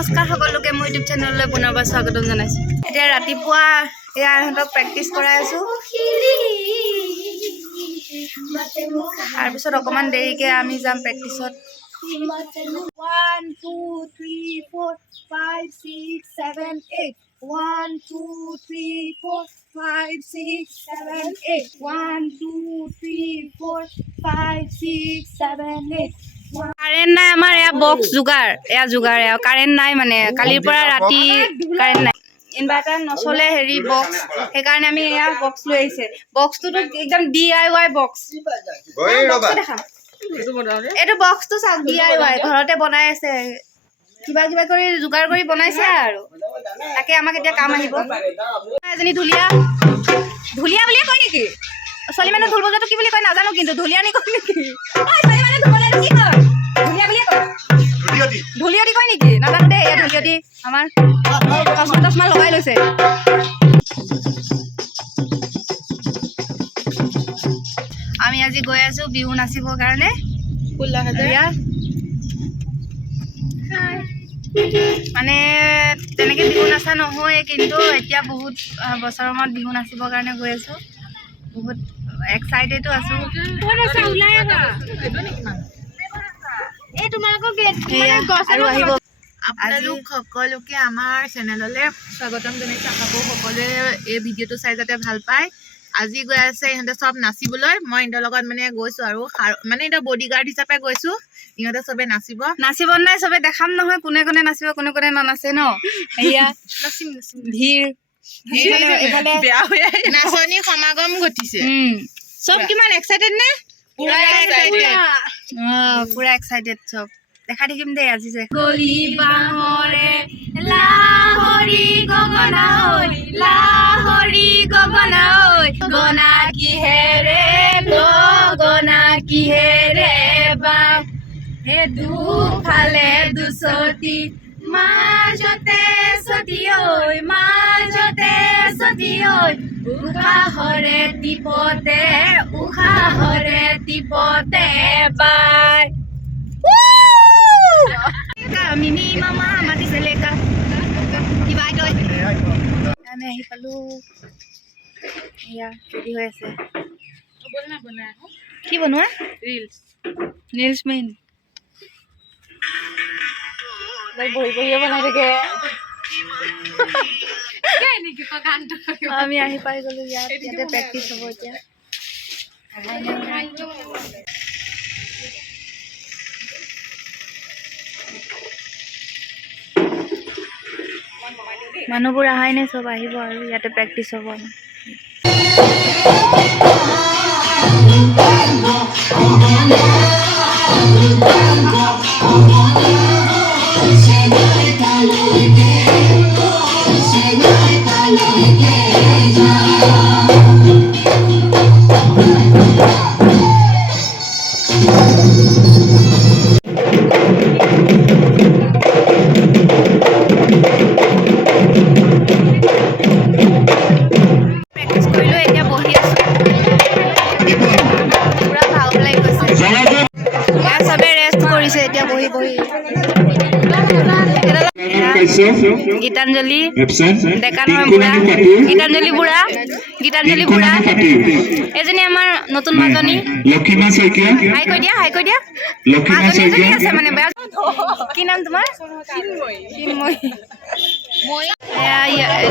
নমস্কাৰ সকলোকে মোৰ ইউটিউব চেনেললৈ পুনৰবাৰ স্বাগতম জনাইছোঁ। এতিয়া ৰাতিপুৱা এয়া ইহঁতক প্ৰেক্টিচ কৰাই আছোঁ। তাৰপিছত অকণমান দেৰিকৈ আমি যাম প্ৰেক্টিচত। 1 2 3 4 5 6 7 8 1 2 3 4 5 6 7 8 1 2 3 4 5 6 7 8 কাৰেণ্ট নাই আমাৰ এয়া বক্স যোগাৰ এয়া কাৰেণ্ট নাই মানে কালিৰ পৰা ৰাতি কাৰেণ্ট নাই ইনভাৰ্টাৰ নচলে হেৰি বক্স সেইকাৰণে আমি এয়া বক্স লৈ আহিছে বক্সটোতো একদম DIY বক্স দেখাম এইটো বক্সটো চাওক DIY ঘৰতে বনাই আছে কিবা কিবা কৰি যোগাৰ কৰি বনাইছে আৰু তাকে আমাক এতিয়া কাম আহিব এজনী ঢুলীয়া বুলিয়ে কয় নেকি ছোৱালী মানুহ ঢোল বজাটো কি বুলি কয় নাজানো কিন্তু ঢুলীয়া নি কয় নেকি ছোৱালী মানুহ ঢোল বজাটো কি কয় ঢুলীয়া বুলিয়ে কয় ঢুলীয়তি কয় নেকি নাজানো দেই এয়া ঢুলীয়তি আমাৰ চশমা লগাই লৈছে আমি আজি গৈ আছো বিহু নাচিবৰ কাৰণে মানে তেনেকে বিহু নাচা নহয় কিন্তু এতিয়া বহুত বছৰৰ মূৰত বিহু নাচিবৰ কাৰণে গৈ আছো বহুত এক্সাইটেডো আছো আৰু আহিব আপোনালোক সকলোকে আমাৰ চেনেললৈ স্বাগতম জনাইছো আশা কৰোঁ সকলোৱে এই ভিডিঅ'টো চাই যাতে ভাল পায় আজি গৈ আছে ইহঁতে চব নাচিবলৈ মই ইহঁতৰ লগত মানে গৈছোঁ আৰু মানে এতিয়া বডিগাৰ্ড হিচাপে গৈছোঁ ইহঁতে চবে নাচিব নাই চবে দেখাম নহয় কোনে কোনে নাচিব কোনে কোনে নানাচে ন এয়া ভিৰ নাচনী সমাগম ঘটিছে চব কিমান এক্সাইটেড নে পুৰা এক্সাইটেড চব দেখা দেখিম দেই আজি যে গলি বাহৰে লাহৰি গগনা ঐ গগনা কিহেৰে বা হে দুফালে দুচতি মাজতে সতি ঐ উশাহৰে টিপতে বাই মিমি মামা মাতিছে লেকা কিবা আমি আহি পালো এয়া ৰেডি হৈ আছে কি বনোৱা ৰিলছ মেইন বহিয়ে বনাই থাকে আমি আহি পাই গলো ইয়াতে প্ৰেক্টিচ হ'ব এতিয়া মানুহবোৰ আহাই নাই চব আহিব আৰু ইয়াতে প্ৰেক্টিচ হ'ব গীতাঞ্জলি ডেকা নহয় বুঢ়া গীতাঞ্জলি বুঢ়া এজনী আমাৰ নতুন মাজনী হাই কৈ দিয়া মাজনী আছে মানে কি নাম তোমাৰ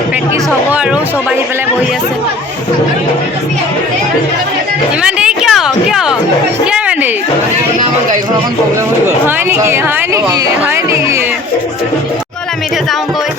প্ৰেক্টিচ হ'ব আৰু চব আহি পেলাই বহি আছে ইমান দেৰি কিয় ইমান দেৰি হয় নেকি আমি এতিয়া যাওঁ গৈ